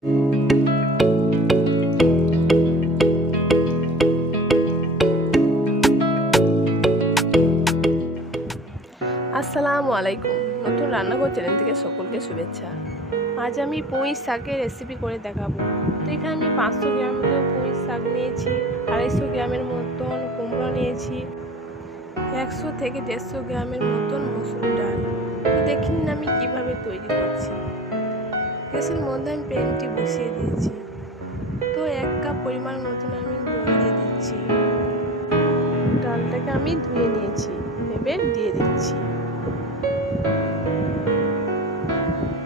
আসসালামু আলাইকুম। নতুন রান্নাঘর চ্যানেল থেকে সকলকে শুভেচ্ছা। আজ আমি পুঁই শাকের রেসিপি করে দেখাবো। তো এখানে আমি 500 গ্রাম মতো পুঁই শাক নিয়েছি, 250 গ্রামের মতন কুমড়ো নিয়েছি, 100 থেকে 150 গ্রামের মতন মসুর ডাল। তো দেখুন আমি কিভাবে তৈরি করছি। গ্যাসের মধ্যে আমি প্যানটি বসিয়ে দিয়েছি। তো 1 কাপ পরিমাণ মতন আমি জল দিয়ে দিচ্ছি। ডালটাকে আমি ধুয়ে নিয়েছি, এবার দিয়ে দিচ্ছি।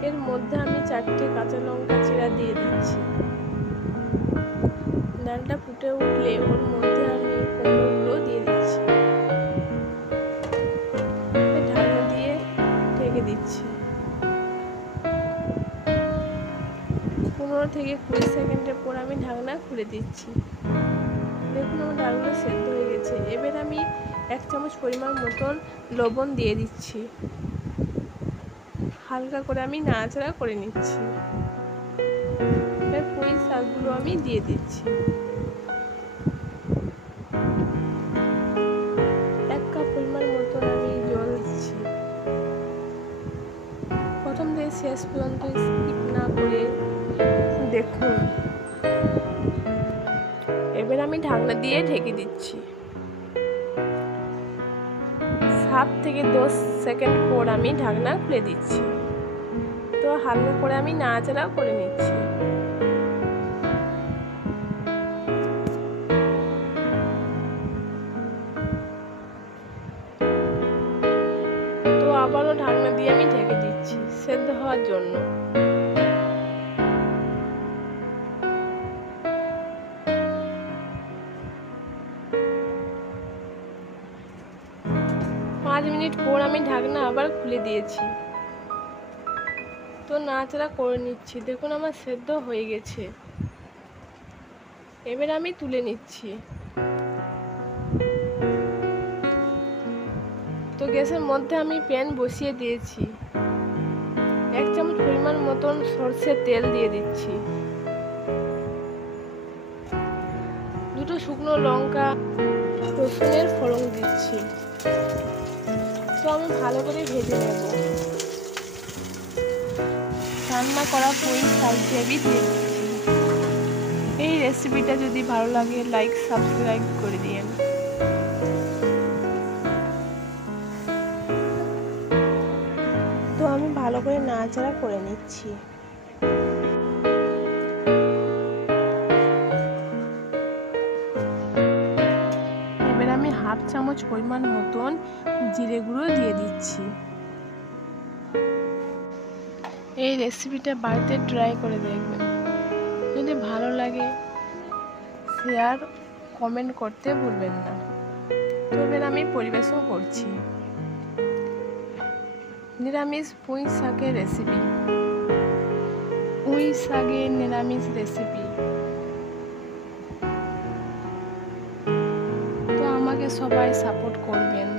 এর মধ্যে আমি 4টে কাঁচা লঙ্কা চিরা দিয়ে দিচ্ছি। ডালটা ফুটে উঠলে ওর মধ্যে আমি কুমড়োগুলো দিয়ে দিচ্ছি। ঢাকনা দিয়ে ঢেকে দিচ্ছি। 15 থেকে 20 সেকেন্ডের পর আমি ঢাকনা খুলে দিচ্ছি। দেখুন আমার ডালগুলো সেদ্ধ হয়ে গেছে। এবার আমি 1 চামচ পরিমাণ মতন লবণ দিয়ে দিচ্ছি। হালকা করে আমি নাড়াচাড়া করে নিচ্ছি। এবার পুঁই শাকগুলো আমি দিয়ে দিচ্ছি। 1 কাপ পরিমাণ মতন আমি জল দিচ্ছি। প্রথম থেকে শেষ পর্যন্ত স্কিপ না করে দেখুন। এবার আমি ঢাকনা দিয়ে ঢেকে দিচ্ছি। 7 থেকে 10 সেকেন্ড পর আমি ঢাকনা খুলে দিচ্ছি। তো হালকা করে আমি নাড়াচাড়া করে নিচ্ছি। তো আবারও ঢাকনা দিয়ে আমি ঢেকে দিচ্ছি সেদ্ধ হওয়ার জন্য। পাঁচ মিনিট পর আমি ঢাকনা আবার খুলে দিয়েছি। তো নাড়াচাড়া করে নিচ্ছি। দেখুন আমার সেদ্ধ হয়ে গেছে। এবার আমি তুলে নিচ্ছি। তো গ্যাসের মধ্যে আমি প্যান বসিয়ে দিয়েছি। 1 চামচ পরিমাণ মতন সরষের তেল দিয়ে দিচ্ছি। 2টো শুকনো লঙ্কা, রসুনের ফোড়ন দিচ্ছি। তো আমি ভালো করে ভেজে নেব। রান্না করা পুঁই শাক দিয়ে দিচ্ছি। এই রেসিপিটা যদি ভালো লাগে লাইক সাবস্ক্রাইব করে দিন। তো আমি ভালো করে নাড়াচাড়া করে নিচ্ছি। এবার আমি 1/2 চামচ পরিমাণ মতন জিরে গুঁড়ো দিয়ে দিচ্ছি। এই রেসিপিটা বাড়িতে ট্রাই করে দেখবেন। যদি ভালো লাগে শেয়ার কমেন্ট করতে ভুলবেন না। তো এবার আমি পরিবেশন করছি। নিরামিষ পুঁই শাকের রেসিপি। পুঁই শাকের নিরামিষ রেসিপি। তো আমাকে সবাই সাপোর্ট করবেন।